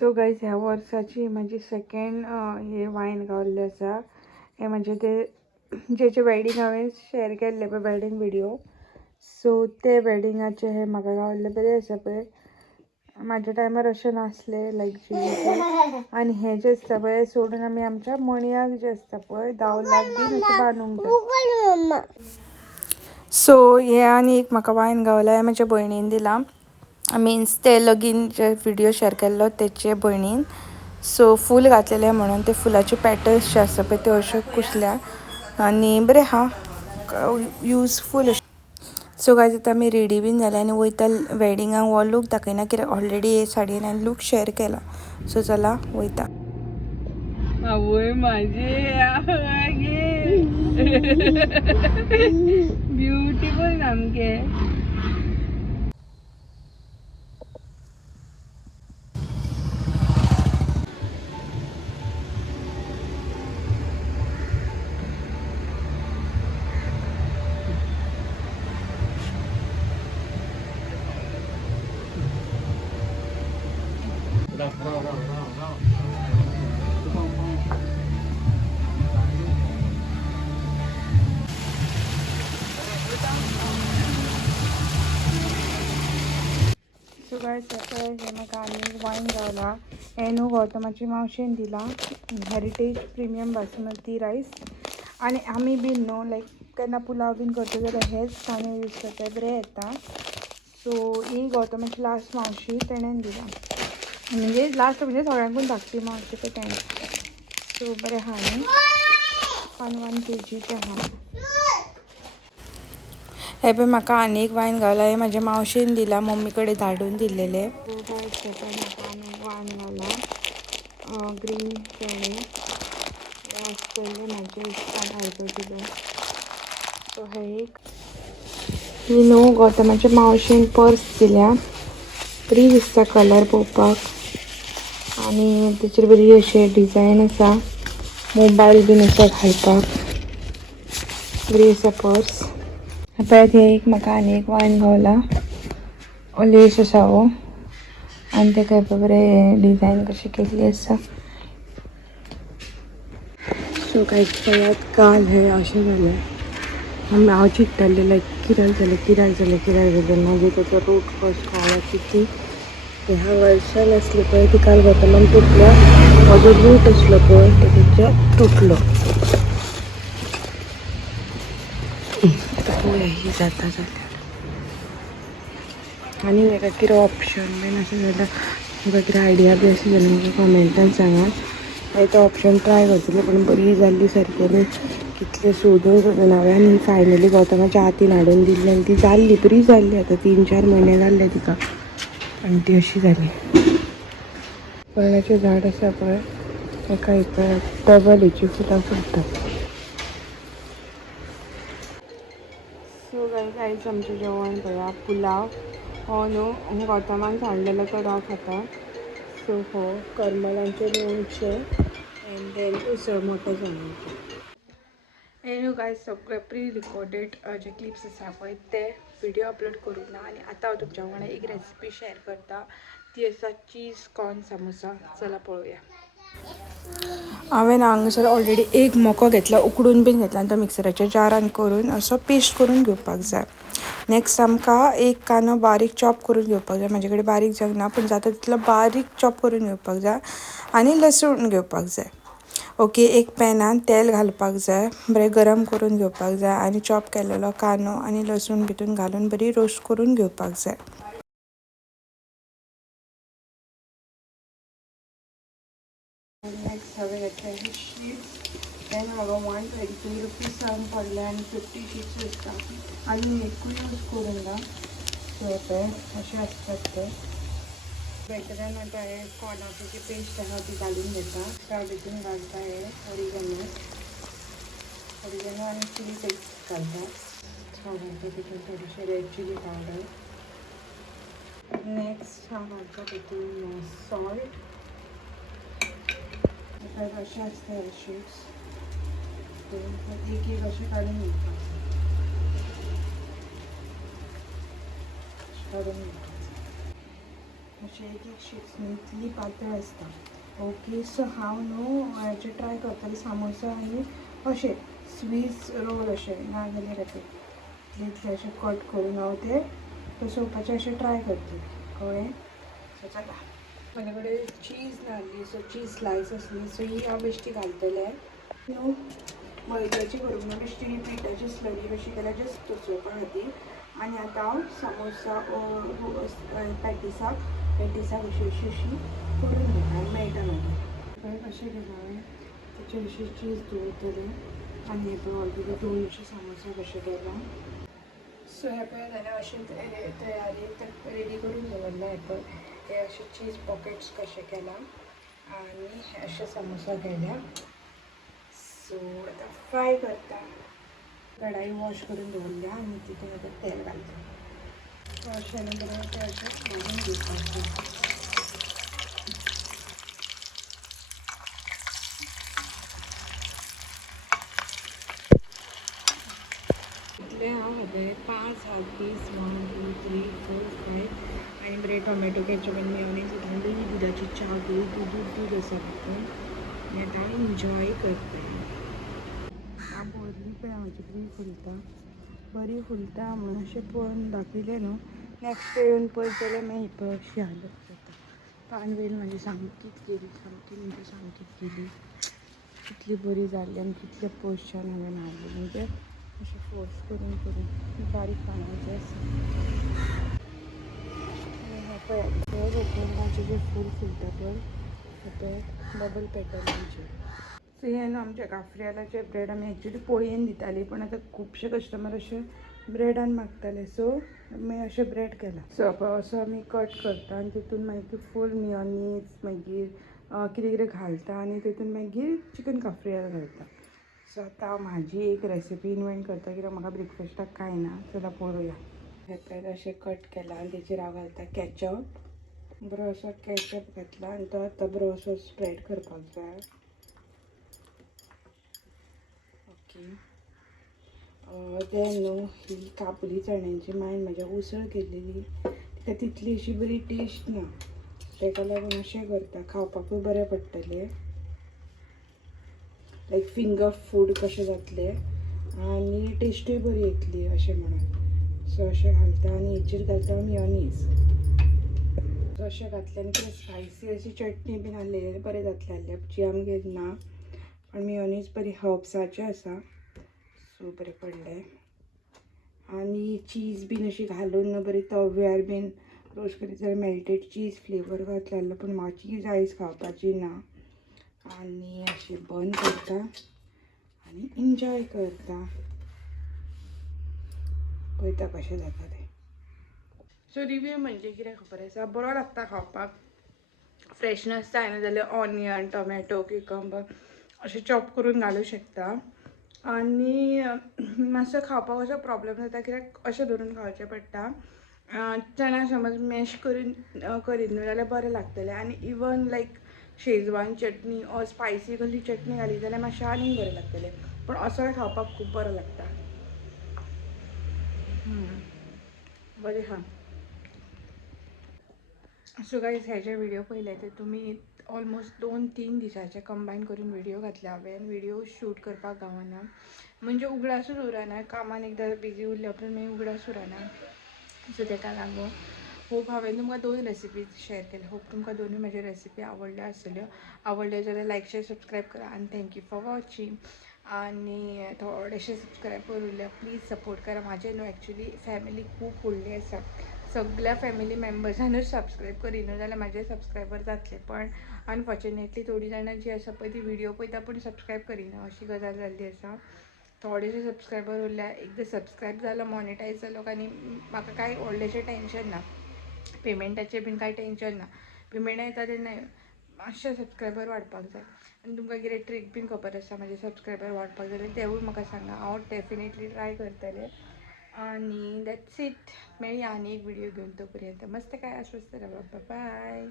So guys ह्या वर्साची माझी second हे वायन गावल्लें आसा. हे म्हणजे ते जेचे वेडिंग हांवें शेअर केल्ले पळय वेडिंग व्हिडिओ. सो ते वेडिंगाचे हे म्हाका गावल्ले बरे आसा पळय. माझ्या टायमार अशें नासले लायक जे आनी हे जे आसता पळय सोडून आमी आमच्या मणयाक जे आसता पळय दावलाक बीन अशें बांदूंक जाय. सो हे आनी एक म्हाका वायन गावला हे म्हज्या भयणीन दिला. मिन्स ते लगीन जे व्हिडिओ शेअर केल्लो तेचे भयणीन. सो फूल घातलेले म्हणून ते फुलाचे पॅटर्न्स जे आसा पळय ते अशे कुसल्या आनी बरें आहा युजफूल. सो गायज आतां आमी रेडी बीन जाल्या आनी वयता वेडिंगाक. हो लूक दाखयना कित्याक ऑलरेडी हे साडयेन हांवें लूक शेअर केला. सो चला वयता. आवय माझे ब्युटिफूल सामके. सो गायज आता हे म्हाका आनी वायन गावला. हे न्हू गौतमाची मावशेन दिला. हेरिटेज प्रिमियम बासमती रायस. आनी आमी बीन न्हू लायक केन्ना पुलाव बीन करता जाल्यार हेच तांदूळ यूज करता बरें येता. सो ही गौतमाची लास्ट मावशी तेणेन दिला. म्हणजे लास्ट म्हणजे सगळ्यांकून धाकटी मावशी पळय तेणें. सो बरें आहा न्ही 1 kg आहा. हे पळय म्हाका आनी एक वायन गावला. हे म्हाज्या मावशेन दिला मम्मी कडेन धाडून दिल्लेले. म्हाका आनी वायन गावला ग्रीन चणे पयले म्हाजे इश्टान हाडून दिले. सो हे एक ही न्हू गौतमाच्या मावशेन पर्स दिल्या. बरी दिसता कलर पळोवपाक आनी तेचेर बरी अशी डिजायन आसा. मोबायल बीन आसा घालपाक बरी आसा पर्स. परत हे एक म्हाका आनी एक वायन गावला. लेस आसा हो आनी तेका बरें डिजायन कशी केल्ली आसा. सो कांयच पळयात काल हे अशें जालें. हांव चिंत्तालें लायक कित्याक जालें मागीर तेचो रूट कॉज कळ्ळो की ती ह्या वर्सान आसली पळय ती काल गौतमान तुटल्या. हो जो रूट आसलो पळय तो तेचो तुटलो. पळोवया ही जाता जाल्यार. आनी हेका कितें ऑप्शन बीन आसा जाल्यार म्हाका कितें आयडिया बी आसा जाल्यार म्हाका कमेंटान सांगात. हांवें तो ऑप्शन ट्राय करतलें पूण बरी जाल्ली सारकेली. कितले सोदून हांवें आनी फायनली गौतमाच्या हातीन हाडून दिल्ली आनी ती जाल्ली बरी जाल्ली. आतां 3-4 म्हयने जाल्ले तिका आनी ती अशी जाली. फळाचें झाड आसा पळय ताका हिका डबल हेची फुलां फुलतात. सो गायज आयज आमचें जेवण पळया पुलाव. हो न्हू गौतमान सांडलेलो तो राव खाता. सो हो करमलांचें लोणचें एंड देन उसळ मोठो चण्याचें. हे न्हू गायज सगळे प्री रिकॉर्डेड जे क्लिप्स आसा पळय ते व्हिडिओ अपलोड करूंक ना. आनी आतां हांव तुमच्या वांगडा एक रेसिपी शेअर करता. ती आसा चीज कॉर्न सामोसा. चला पळोवया. हांवें हांगासर ऑलरेडी एक मोको घेतला उकडून बीन घेतला आनी तो मिक्सराच्या जारान करून असो पेस्ट करून घेवपाक जाय. नेक्स्ट आमकां एक कांदो बारीक चॉप करून घेवपाक जाय. म्हाजे कडेन बारीक जावना पूण जाता तितलो बारीक चॉप करून घेवपाक जाय. आनी लसूण घेवपाक जाय. ओके एक पॅनान तेल घालपाक जाय. बरें गरम करून घेवपाक जाय आनी चॉप केलेलो कांदो आनी लसूण भितून घालून बरी रोस्ट करून घेवपाक जाय. नेक्स्ट हांवें घेतल्या ही शीट्स. तेन्ना म्हाका 120 रुपीज जावन पडले आनी 50 शीट्स आसता. आनी एकूय यूज करूंक ना. सो पळय अशें आसतात ते. बेटरान आतां हे कॉर्नाची जी पेस्ट आसा ती घालून घेता. त्या भितून घालता हे ऑरिगेनो आनी चिली पेस्ट घालता. हांव घालता तितून थोडीशी रेड चिली पावडर. नेक्स्ट हांव घालता तितून सॉल्ट. अशें आसता हे शीट्स. एक एक अशें काडून घेवपाक जाय. अशें एक शीट्स न्ही इतली पातळ आसता. ओके, सो हांव न्हू हेचे ट्राय करतालें सामोसा आनी अशें स्वीज रोल अशें ना जाल्यार येते इतले इतले अशें कट करून हांव ते बसोवपाचें अशें ट्राय करतलें, कळ्ळें. सो चला, म्हजे कडेन चीज नासली, सो चीज स्लायस आसली, सो ही हांव बेश्टी घालतलें न्हू. मैद्याची करूंक ना, बेश्टी ही पिठाची स्लरी कशी केल्या जस्ट टोचोवपा खातीर. आनी आतां हांव सामोसा पॅटिसाक अशी अशी अशी करून घेता आनी मेळटा मागीर. अशें केलां हांवें, तेचेर अशी चीज दवरतलें आनी हे पळय ऑलरेडी 2 अशे सामोसा कशे केला. सो हे पळय हांवें अशें तयारी रेडी करून दवरला. हे पळय हे अशे चीज पॉकेट्स कशे केला आनी हे अशे सामोसा केल्या. सो आतां फ्राय करता. कढाई वॉश करून दवरल्या आनी तितून आतां तेल घालता. अशें बरें ते अशें भाजून दिवपाचें. इतले हांव खातें 5 पीस 1 2 3 4 5 आनी बरें टोमॅटो केचप आनी मेयोनीज घातलें. ही दुदाची च्या केली, दूद आसा तातूंत. आनी आतां हांव एन्जॉय करता. बोरली पळय म्हाजी बरी फुलता, बरी फुलता म्हणून अशें पळोवन दाखयलें न्हू. नेक्स्ट येवन पळयत जाल्यार मागीर ही पळय अशी हालत जाता. पानवेल म्हाजी सामकीच गेली, सामकी म्हणजे सामकीच गेली. कितली बरी जाल्ली आनी कितले पयशान हांवें हाडली, म्हणजे अशें फोर्स करून करून बारीक पानांचें आसा. हे पळय ते लोखंडाचें जे फूल फुलता पळय ते डबल पॅटर्नाचें. सो हे न्हू आमच्या काफ्रियालाचे ब्रेड आमी एक्चुली पोळयेन दिताली, पण आतां खुबशे कस्टमर अशे ब्रेडान मागताले, सो आमी अशें ब्रेड केला. सो असो आमी कट करता आनी तितून मागीर फूल मियोनीज मागीर कितें कितें घालता आनी तितून मागीर चिकन काफ्रियाल घालता. सो आतां हांव म्हाजी एक रेसिपी इन्वेंट करता, कित्याक म्हाका ब्रेकफास्टाक कांय ना. चला पळोवया. हे पळय अशें कट केला आनी तेचेर हांव घालता कॅचअप. बरो असो कॅचअप घातला आनी तो आतां बरो असो स्प्रेड करपाक जाय. ओके, देन न्हू ही काबुली चण्यांची मायन म्हाज्या उसळ केल्लेली, तिका तितली अशी बरी टेस्ट ना, ताका लागून अशें करता. खावपाकूय बरें पडटलें, लायक फिंगर फूड कशें जातलें आनी टेस्टूय बरी येतली अशें म्हणून. सो अशें घालता आनी हेचेर घालता मियोनीज. सो अशें घातल्यान कितें स्पायसी अशी चटणी बीन आहलेली बरें जातलें आहलें, जी आमगेर ना, पण मियोनीज बरी हर्ब्साचें आसा, सो बरें पडलें. आनी चीज बीन अशी घालून बरी तव्यार बीन रोस्ट करीत जाल्यार मेल्टेड चीज फ्लेवर घातलें आहलें, पूण म्हाजी चीज आयज खावपाची ना. आनी अशी बंद करता आनी एन्जॉय करता. पळयता कशें जाता तें. सो रिव्यू म्हणजे कितें खबर आसा, बरो लागता खावपाक. फ्रेशनस जायना जाल्यार ऑनियन टोमॅटो क्युकंबर अशें चॉप करून घालूं शकता. आनी मातसो खावपाक असो प्रॉब्लेम जाता, कित्याक अशें धरून खावचें पडटा. चण्या समज मॅश करून करीत न्हू जाल्यार बरें लागतलें. आनी even like Schezwan chutney or spicy कसली चटणी घाली जाल्यार मातशें आनीक बरें लागतलें, पूण असोय खावपाक खूब बरो लागता. बरें हा. सो गायज हे जे व्हिडिओ पळयले ते तुमी ऑलमोस्ट 2-3 दिसाचे कंबायन करून व्हिडिओ घातले हांवें. व्हिडिओ शूट करपाक गावना, म्हणजे उगडासूच उरना. कामान एकदां बिजी उरले उपरांत मागीर उगडास उरना. सो ताका लागून होप हांवें तुमकां 2 रेसिपी शेअर केल्या. होप तुमकां दोनूय म्हाज्यो रेसिपी आवडल्यो आसतल्यो. आवडल्यो जाल्यार लायक शेअर सबस्क्रायब करा आनी थँक्यू फॉर वॉचिंग. आनी थोडेशे सबस्क्रायबर उरल्या, प्लीज सपोर्ट करा. म्हाजे न्हू एक्चुली फॅमिली खूब व्हडली आसा. सगळ्या फॅमिली मेम्बर्सानूच सबस्क्रायब करिना जाल्यार म्हाजे सबस्क्रायबर जातले, पण अनफॉर्च्युनेटली थोडीं जाणां जी आसा पळय ती व्हिडिओ पळयता पूण सबस्क्रायब करिना, अशी गजाल जाल्ली आसा. थोडेशे सबस्क्रायबर उरल्या. एकदां सबस्क्रायब जालो, मॉनिटायज जालो आनी म्हाका कांय व्हडलेशें टेंशन ना. पेमेंटाचें बीन कांय टेंशन ना. पेमेंट येता तेन्ना मातशे सबस्क्रायबर वाडपाक जाय. आनी तुमकां कितें ट्रीक बीन खबर आसा म्हाजे सबस्क्रायबर वाडपाक जाल्यार तेवूय म्हाका सांगा, हांव डेफिनेटली ट्राय करतलें. आनी दॅट्स इट. मेळया आनी एक व्हिडिओ घेवन, तोपर्यंत मस्त काय आस्वस्थ राहा. बाय.